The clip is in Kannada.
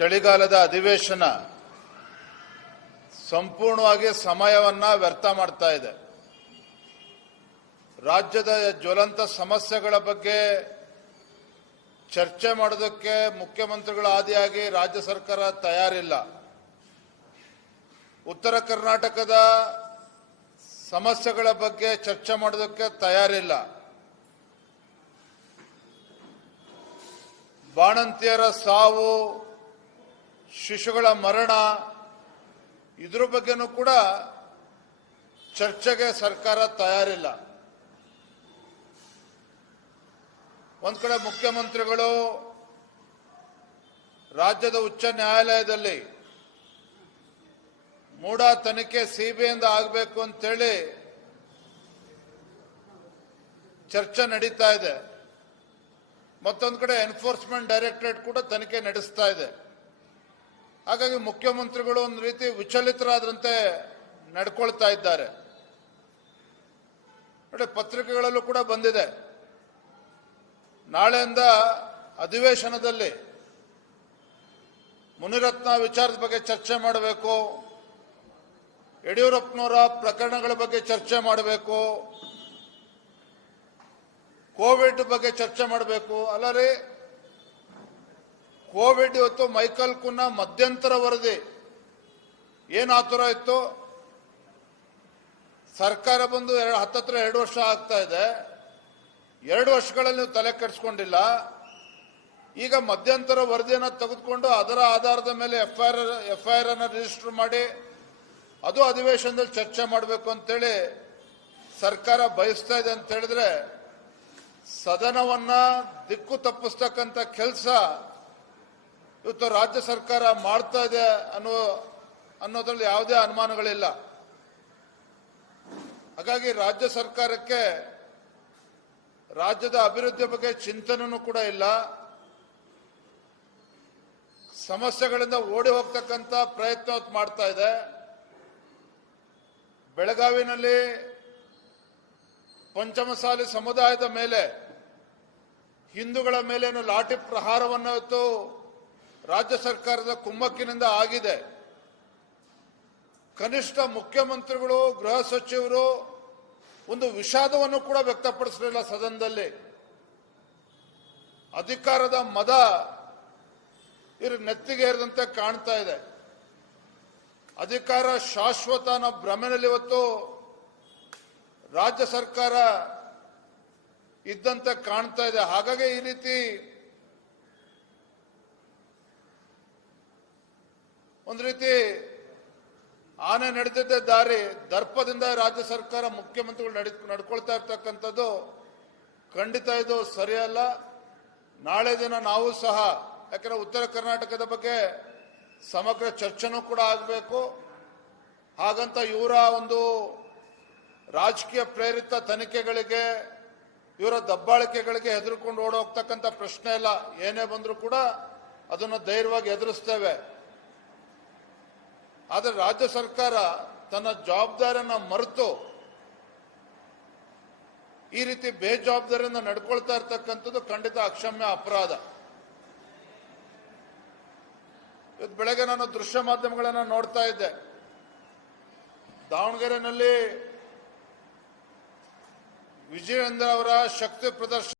ಚಳಿಗಾಲದ ಅಧಿವೇಶನ ಸಂಪೂರ್ಣವಾಗಿ ಸಮಯವನ್ನ ವ್ಯರ್ಥ ಮಾಡ್ತಾ ಇದೆ. ರಾಜ್ಯದ ಜ್ವಲಂತ ಸಮಸ್ಯೆಗಳ ಬಗ್ಗೆ ಚರ್ಚೆ ಮಾಡೋದಕ್ಕೆ ಮುಖ್ಯಮಂತ್ರಿಗಳ ಆದಿಯಾಗಿ ರಾಜ್ಯ ಸರ್ಕಾರ ತಯಾರಿಲ್ಲ. ಉತ್ತರ ಕರ್ನಾಟಕದ ಸಮಸ್ಯೆಗಳ ಬಗ್ಗೆ ಚರ್ಚೆ ಮಾಡೋದಕ್ಕೆ ತಯಾರಿಲ್ಲ. ಬಾಣಂತಿಯರ ಸಾವು, ಶಿಶುಗಳ ಮರಣ, ಇದ್ರ ಬಗ್ಗೆನೂ ಕೂಡ ಚರ್ಚೆಗೆ ಸರ್ಕಾರ ತಯಾರಿಲ್ಲ. ಒಂದ್ ಕಡೆ ಮುಖ್ಯಮಂತ್ರಿಗಳು ರಾಜ್ಯದ ಉಚ್ಚ ನ್ಯಾಯಾಲಯದಲ್ಲಿ ಮೂಢ ತನಿಖೆ ಸಿಬಿಐಯಿಂದ ಆಗಬೇಕು ಅಂತೇಳಿ ಚರ್ಚೆ ನಡೀತಾ ಇದೆ. ಮತ್ತೊಂದು ಕಡೆ ಎನ್ಫೋರ್ಸ್ಮೆಂಟ್ ಡೈರೆಕ್ಟರೇಟ್ ಕೂಡ ತನಿಖೆ ನಡೆಸ್ತಾ ಇದೆ. ಹಾಗಾಗಿ ಮುಖ್ಯಮಂತ್ರಿಗಳು ಒಂದು ರೀತಿ ವಿಚಲಿತರಾದಂತೆ ನಡ್ಕೊಳ್ತಾ ಇದ್ದಾರೆ. ನೋಡಿ, ಪತ್ರಿಕೆಗಳಲ್ಲೂ ಕೂಡ ಬಂದಿದೆ. ನಾಳೆಯಿಂದ ಅಧಿವೇಶನದಲ್ಲಿ ಮುನಿರತ್ನ ವಿಚಾರದ ಬಗ್ಗೆ ಚರ್ಚೆ ಮಾಡಬೇಕು, ಯಡಿಯೂರಪ್ಪನವರ ಪ್ರಕರಣಗಳ ಬಗ್ಗೆ ಚರ್ಚೆ ಮಾಡಬೇಕು, ಕೋವಿಡ್ ಬಗ್ಗೆ ಚರ್ಚೆ ಮಾಡಬೇಕು. ಅಲ್ಲರಿ, ಕೋವಿಡ್ ಇವತ್ತು ಮೈಕಲ್ ಕುನ್ನ ಮಧ್ಯಂತರ ವರದಿ ಏನು ಆತುರ ಇತ್ತು. ಸರ್ಕಾರ ಬಂದು ಹತ್ತತ್ರ 2 ವರ್ಷ ಆಗ್ತಾ ಇದೆ. 2 ವರ್ಷಗಳಲ್ಲಿ ನೀವು ತಲೆ ಕೆಡಿಸ್ಕೊಂಡಿಲ್ಲ. ಈಗ ಮಧ್ಯಂತರ ವರದಿಯನ್ನು ತೆಗೆದುಕೊಂಡು ಅದರ ಆಧಾರದ ಮೇಲೆ ಎಫ್ಐಆರ್ ಅನ್ನು ರಿಜಿಸ್ಟರ್ ಮಾಡಿ ಅದು ಅಧಿವೇಶನದಲ್ಲಿ ಚರ್ಚೆ ಮಾಡಬೇಕು ಅಂತೇಳಿ ಸರ್ಕಾರ ಬಯಸ್ತಾ ಇದೆ ಅಂತ ಹೇಳಿದ್ರೆ, ಸದನವನ್ನ ದಿಕ್ಕು ತಪ್ಪಿಸ್ತಕ್ಕಂಥ ಕೆಲಸ ಇವತ್ತು ರಾಜ್ಯ ಸರ್ಕಾರ ಮಾಡ್ತಾ ಇದೆ ಅನ್ನೋದ್ರಲ್ಲಿ ಯಾವುದೇ ಅನುಮಾನಗಳಿಲ್ಲ. ಹಾಗಾಗಿ ರಾಜ್ಯ ಸರ್ಕಾರಕ್ಕೆ ರಾಜ್ಯದ ಅಭಿವೃದ್ಧಿ ಬಗ್ಗೆ ಚಿಂತನೆನೂ ಕೂಡ ಇಲ್ಲ. ಸಮಸ್ಯೆಗಳಿಂದ ಓಡಿ ಹೋಗ್ತಕ್ಕಂಥ ಪ್ರಯತ್ನ ಮಾಡ್ತಾ ಇದೆ. ಬೆಳಗಾವಿನಲ್ಲಿ ಪಂಚಮಸಾಲಿ ಸಮುದಾಯದ ಮೇಲೆ, ಹಿಂದೂಗಳ ಮೇಲೇನು ಲಾಠಿ ಪ್ರಹಾರವನ್ನು ಇವತ್ತು ರಾಜ್ಯ ಸರ್ಕಾರದ ಕುಮ್ಮಕ್ಕಿನಿಂದ ಆಗಿದೆ. ಕನಿಷ್ಠ ಮುಖ್ಯಮಂತ್ರಿಗಳು, ಗೃಹ ಸಚಿವರು ಒಂದು ವಿಷಾದವನ್ನು ಕೂಡ ವ್ಯಕ್ತಪಡಿಸಲಿಲ್ಲ ಸದನದಲ್ಲಿ. ಅಧಿಕಾರದ ಮದ ಇವರು ನೆತ್ತಿಗೆ ಏರಿದಂತೆ ಕಾಣ್ತಾ ಇದೆ. ಅಧಿಕಾರ ಶಾಶ್ವತ ಅನ್ನೋ ಭ್ರಮೆನಲ್ಲಿ ಇವತ್ತು ರಾಜ್ಯ ಸರ್ಕಾರ ಇದ್ದಂತೆ ಕಾಣ್ತಾ ಇದೆ. ಹಾಗಾಗಿ ಈ ರೀತಿ ಒಂದು ರೀತಿ ಆನೆ ನಡೆದಿದ್ದ ದಾರಿ ದರ್ಪದಿಂದ ರಾಜ್ಯ ಸರ್ಕಾರ ಮುಖ್ಯಮಂತ್ರಿಗಳು ನಡ್ಕೊಳ್ತಾ ಇರ್ತಕ್ಕಂಥದ್ದು ಖಂಡಿತ ಇದು ಸರಿಯಲ್ಲ. ನಾಳೆ ದಿನ ನಾವು ಸಹ, ಯಾಕಂದ್ರೆ ಉತ್ತರ ಕರ್ನಾಟಕದ ಬಗ್ಗೆ ಸಮಗ್ರ ಚರ್ಚೆನೂ ಕೂಡ ಆಗಬೇಕು. ಹಾಗಂತ ಇವರ ಒಂದು ರಾಜಕೀಯ ಪ್ರೇರಿತ ತನಿಖೆಗಳಿಗೆ, ಇವರ ದಬ್ಬಾಳಿಕೆಗಳಿಗೆ ಹೆದರ್ಕೊಂಡು ಓಡೋಗ್ತಕ್ಕಂಥ ಪ್ರಶ್ನೆ ಇಲ್ಲ. ಏನೇ ಬಂದರೂ ಕೂಡ ಅದನ್ನು ಧೈರ್ಯವಾಗಿ ಎದುರಿಸ್ತೇವೆ. ಆದರೆ ರಾಜ್ಯ ಸರ್ಕಾರ ತನ್ನ ಜವಾಬ್ದಾರಿಯನ್ನು ಮರೆತು ಈ ರೀತಿ ಬೇಜವಾಬ್ದಾರಿಯಿಂದ ನಡ್ಕೊಳ್ತಾ ಇರ್ತಕ್ಕಂಥದ್ದು ಖಂಡಿತ ಅಕ್ಷಮ್ಯ ಅಪರಾಧ. ಇವತ್ತು ಬೆಳಗ್ಗೆ ನಾನು ದೃಶ್ಯ ಮಾಧ್ಯಮಗಳನ್ನು ನೋಡ್ತಾ ಇದ್ದೆ. ದಾವಣಗೆರೆಯಲ್ಲಿ ವಿಜಯೇಂದ್ರ ಅವರ ಶಕ್ತಿ ಪ್ರದರ್ಶನ